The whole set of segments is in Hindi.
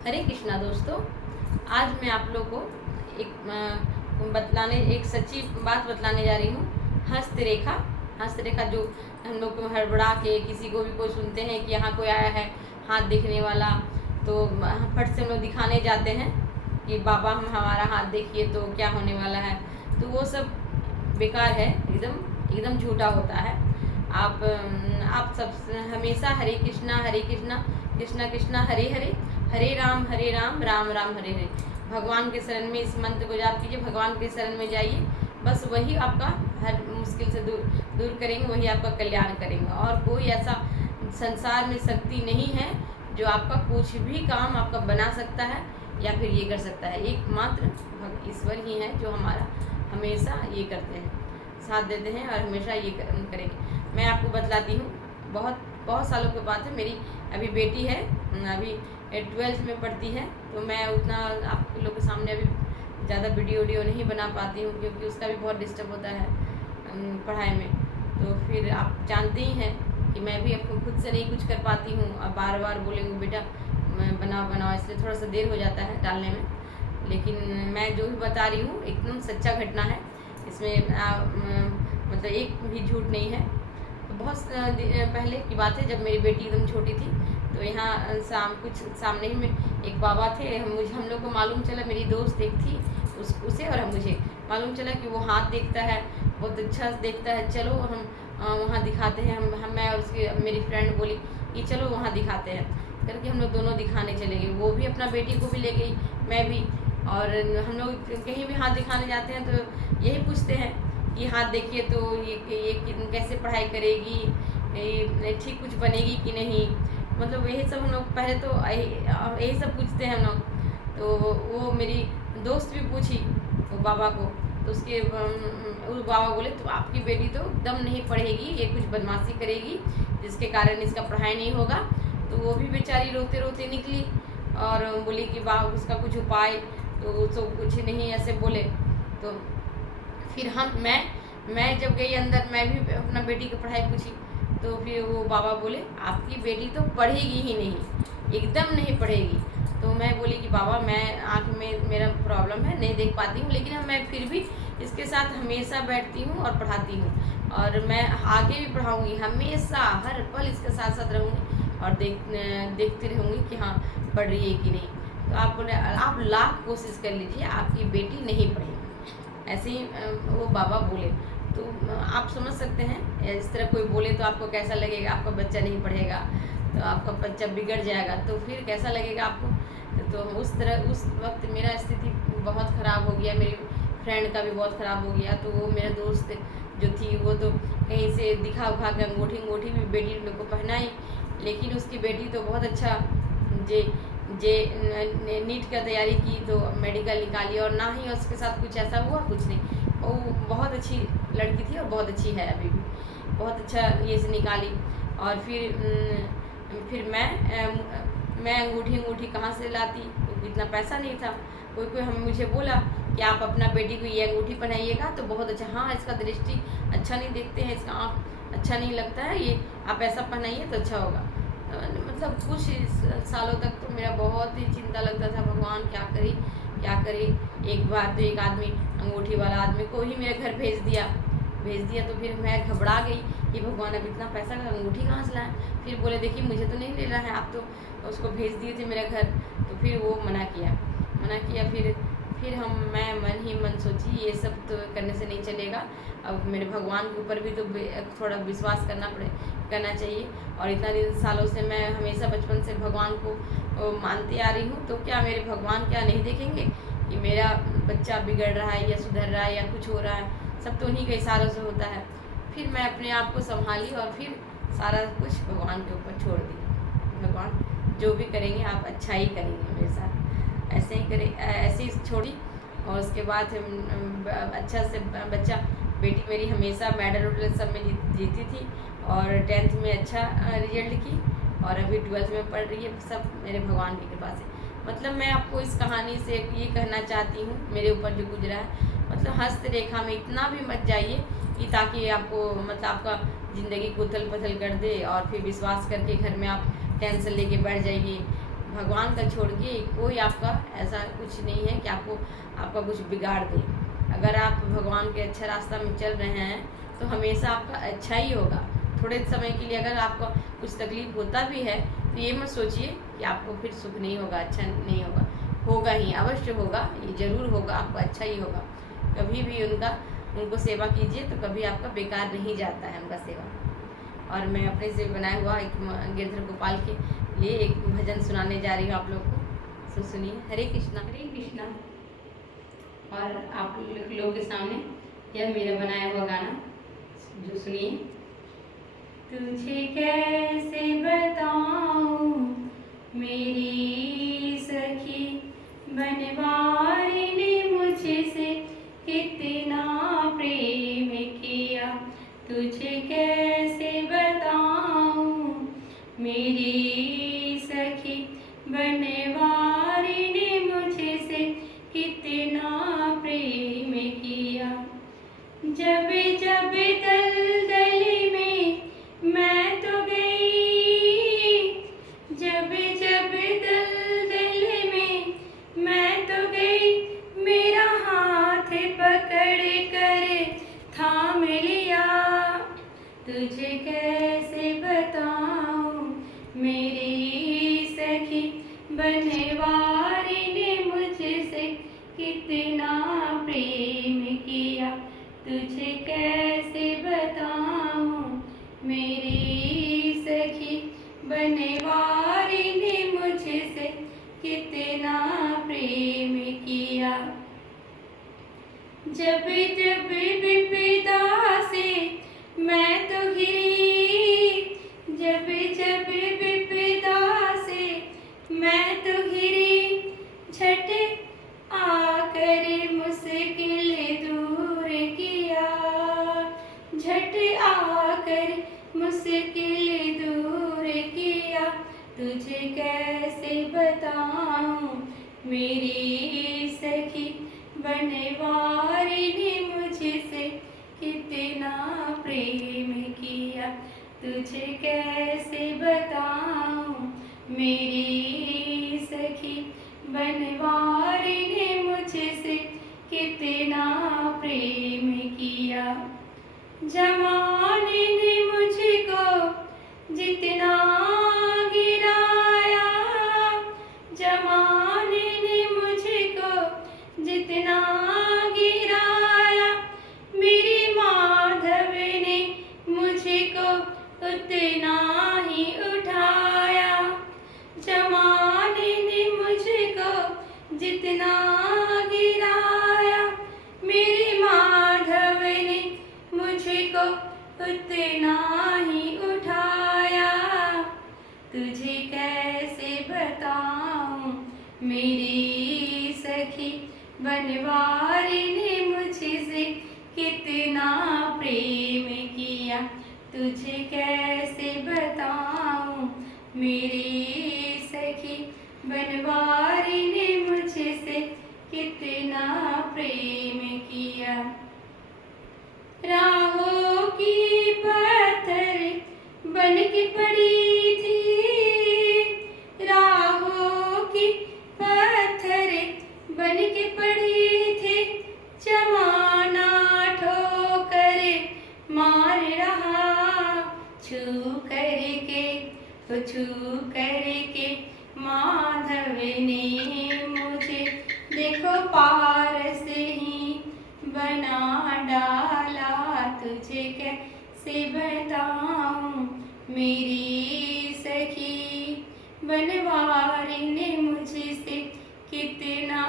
हरे कृष्णा दोस्तों, आज मैं आप लोग को एक सच्ची बात बतलाने जा रही हूँ। हस्तरेखा जो हम लोग हड़बड़ा के किसी को भी कोई सुनते हैं कि यहाँ कोई आया है हाथ दिखने वाला, तो फट से हम लोग दिखाने जाते हैं कि बाबा हम हमारा हाथ देखिए तो क्या होने वाला है। तो वो सब बेकार है, एकदम झूठा होता है। आप सब हमेशा हरे कृष्णा कृष्णा कृष्णा हरे हरे, हरे राम राम राम हरे हरे, भगवान के शरण में इस मंत्र को जाप कीजिए। भगवान के शरण में जाइए, बस वही आपका हर मुश्किल से दूर करेंगे, वही आपका कल्याण करेंगे। और कोई ऐसा संसार में शक्ति नहीं है जो आपका कुछ भी काम आपका बना सकता है या फिर ये कर सकता है। एकमात्र ईश्वर ही है जो हमारा हमेशा ये करते हैं, साथ देते हैं और हमेशा ये करेंगे। मैं आपको बतलाती हूँ, बहुत सालों की बात है। मेरी अभी बेटी है, अभी 12th में पढ़ती है, तो मैं उतना आप लोग के सामने अभी ज़्यादा वीडियो नहीं बना पाती हूँ, क्योंकि उसका भी बहुत डिस्टर्ब होता है पढ़ाई में। तो फिर आप जानते ही हैं कि मैं भी अपने खुद से नहीं कुछ कर पाती हूँ। अब बार बार बोलेंगे बेटा बनाओ, इसलिए थोड़ा सा देर हो जाता है डालने में। लेकिन मैं जो भी बता रही हूँ एकदम सच्चा घटना है, इसमें मतलब एक भी झूठ नहीं है। तो बहुत पहले की बात है, जब मेरी बेटी एकदम छोटी थी, तो यहाँ कुछ सामने ही में एक बाबा थे। हम लोग को मालूम चला, मेरी दोस्त एक थी, उसे और मुझे मालूम चला कि वो हाथ देखता है, बहुत अच्छा देखता है। चलो हम वहाँ दिखाते हैं। मैं और उसकी मेरी फ्रेंड बोली कि चलो वहाँ दिखाते हैं करके हम लोग दोनों दिखाने चले गए। वो भी अपना बेटी को भी ले गई, मैं भी। और हम लोग कहीं भी हाथ दिखाने जाते हैं तो यही पूछते हैं कि हाथ देखिए तो ये कैसे पढ़ाई करेगी, ठीक कुछ बनेगी कि नहीं। मतलब यही सब हम लोग पहले तो यही सब पूछते हैं हम लोग। तो वो मेरी दोस्त भी पूछी वो बाबा को, तो उसके उस बाबा बोले तो आपकी बेटी तो एकदम नहीं पढ़ेगी, ये कुछ बदमाशी करेगी जिसके कारण इसका पढ़ाई नहीं होगा। तो वो भी बेचारी रोते रोते निकली और बोली कि बाबा उसका कुछ उपाय, तो कुछ नहीं ऐसे बोले। तो फिर मैं जब गई अंदर, मैं भी अपना बेटी की पढ़ाई पूछी, तो फिर वो बाबा बोले आपकी बेटी तो पढ़ेगी ही नहीं, एकदम नहीं पढ़ेगी। तो मैं बोली कि बाबा मैं आँख में मेरा प्रॉब्लम है, नहीं देख पाती हूँ, लेकिन मैं फिर भी इसके साथ हमेशा बैठती हूँ और पढ़ाती हूँ, और मैं आगे भी पढ़ाऊँगी, हमेशा हर पल इसके साथ साथ रहूँगी और देखती रहूँगी कि हाँ पढ़ रही है कि नहीं। तो आप लाख कोशिश कर लीजिए, आपकी बेटी नहीं पढ़ेगी। ऐसे ही वो बाबा बोले। तो आप समझ सकते हैं, इस तरह कोई बोले तो आपको कैसा लगेगा। आपका बच्चा नहीं पढ़ेगा तो आपका बच्चा बिगड़ जाएगा, तो फिर कैसा लगेगा आपको। तो उस वक्त मेरा स्थिति बहुत ख़राब हो गया, मेरी फ्रेंड का भी बहुत ख़राब हो गया। तो वो मेरा दोस्त जो थी वो तो कहीं से दिखा उखा के अंगूठी भी बेटी लोग को पहनाई, लेकिन उसकी बेटी तो बहुत अच्छा नीट का तैयारी की, तो मेडिकल निकाली, और ना ही उसके साथ कुछ ऐसा हुआ, कुछ नहीं। वो बहुत अच्छी लड़की थी और बहुत अच्छी है अभी भी, बहुत अच्छा ये से निकाली। और फिर मैं अंगूठी कहाँ से लाती, क्योंकि इतना पैसा नहीं था। कोई मुझे बोला कि आप अपना बेटी को ये अंगूठी पहनाइएगा तो बहुत अच्छा, हाँ इसका दृष्टि अच्छा नहीं देखते हैं, इसका आँख अच्छा नहीं लगता है, ये आप ऐसा पहनाइए तो अच्छा होगा। मतलब कुछ सालों तक तो मेरा बहुत ही चिंता लगता था, भगवान क्या करे। एक बार तो एक आदमी, अंगूठी वाला आदमी को ही मेरे घर भेज दिया। तो फिर मैं घबरा गई कि भगवान अब इतना पैसा का अंगूठी कहाँ से लाएं। फिर बोले देखिए मुझे तो नहीं लेना है, आप तो उसको भेज दिए थे मेरे घर। तो फिर वो मना किया। फिर मैं मन सोची ये सब तो करने से नहीं चलेगा, अब मेरे भगवान के ऊपर भी तो थोड़ा विश्वास करना चाहिए। और इतना सालों से मैं हमेशा बचपन से भगवान को मानती आ रही हूँ, तो क्या मेरे भगवान क्या नहीं देखेंगे कि मेरा बच्चा बिगड़ रहा है या सुधर रहा है या कुछ हो रहा है। सब तो उन्हीं के इशारों से होता है। फिर मैं अपने आप को संभाली और फिर सारा कुछ भगवान के ऊपर छोड़ दी। भगवान जो भी करेंगे आप अच्छा ही करेंगे मेरे साथ, ऐसे ही छोड़ी। और उसके बाद अच्छा से बच्चा, बेटी मेरी हमेशा मेडल सब में जीती थी, और 10th में अच्छा रिजल्ट की, और अभी 12th में पढ़ रही है। सब मेरे भगवान की कृपा से। मतलब मैं आपको इस कहानी से ये कहना चाहती हूँ, मेरे ऊपर जो गुजरा है, मतलब हस्तरेखा में इतना भी मत जाइए कि ताकि आपको मतलब आपका ज़िंदगी को उथल पुथल कर दे, और फिर विश्वास करके घर में आप टेंशन लेके बैठ जाइए। भगवान का छोड़ के कोई आपका ऐसा कुछ नहीं है कि आपका कुछ बिगाड़ दे। अगर आप भगवान के अच्छा रास्ता में चल रहे हैं तो हमेशा आपका अच्छा ही होगा। थोड़े समय के लिए अगर आपको कुछ तकलीफ होता भी है तो ये मत सोचिए कि आपको फिर सुख नहीं होगा, अच्छा नहीं होगा। होगा ही, अवश्य होगा, ये जरूर होगा, आपका अच्छा ही होगा। कभी भी उनको सेवा कीजिए तो कभी आपका बेकार नहीं जाता है उनका सेवा। और मैं अपने से बनाया हुआ एक गिरधर गोपाल के लिए एक भजन सुनाने जा रही हूँ आप लोग को। सुनिए। हरे कृष्णा हरे कृष्णा। और आप लोग के सामने यह मेरा बनाया हुआ गाना जो सुनिए। तुझे कैसे बताऊं मेरी सखी, बनवारी ने मुझसे कितना प्रेम किया। तुझे कैसे बताऊं मेरी सखी, बनवारी ने मुझसे कितना प्रेम किया। जब जब दलदली में मैं तो गई, जब जब दलदली में मैं तो गई, मेरा हाथ पकड़ कर थाम लिया। तुझे कैसे बताऊं मेरी सखी, बनवारी ने मुझसे कितना प्रेम किया। तुझे कैसे बताऊं मेरी सखी, बनवारी ने मुझसे कितना प्रेम किया। जब जब विपदा से मैं तो घिरी, जब जब विपदा से मैं तो घिरी, झट आकर मुश्किल दूर किया। झट आकर मुश्किल दूर किया। तुझे कैसे बताऊं मेरी सखी, बनवारी ने मुझसे कितना प्रेम किया। तुझे कैसे बताऊं मेरी सखी, बनवारी ने मुझसे कितना प्रेम किया। जमाने ने मुझको जितना गिराया, जमाने ने मुझको जितना गिराया, मेरी माधव ने मुझको उतना ही उठाया। जमाने ने मुझको जितना गिराया, मेरी माधव ने मुझको उतना ही उठाया। तुझे कैसे बताऊं मेरी सखी, बनवारी ने मुझसे कितना प्रेम किया। तुझे कैसे बताऊं मेरी सखी, बनवारी ने मुझसे कितना प्रेम किया। राहों की पत्थर बन के पड़ी थी, राहों की पत्थर बन के पड़ी थी, जमाना ठोकर मार रहा। छू करके माधव ने मुझे देखो पार से ही बना डाला। तुझे कैसे बताऊं मेरी सखी, बनवारी ने मुझसे कितना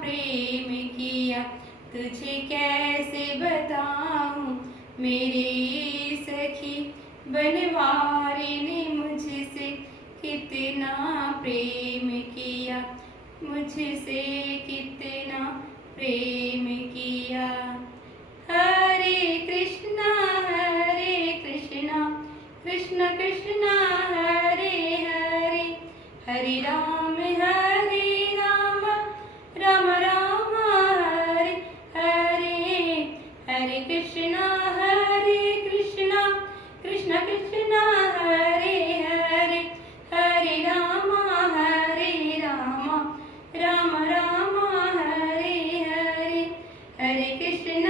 प्रेम किया। तुझे कैसे बताऊं मेरी सखी, बनवारी ने मुझसे कितना प्रेम किया। मुझसे कितना प्रेम किया। हरे कृष्णा कृष्ण कृष्ण हरे हरे, हरे राम राम राम हरे हरे, हरे कृष्णा कृष्ण कृष्ण हरे हरे, हरे राम स्टैंड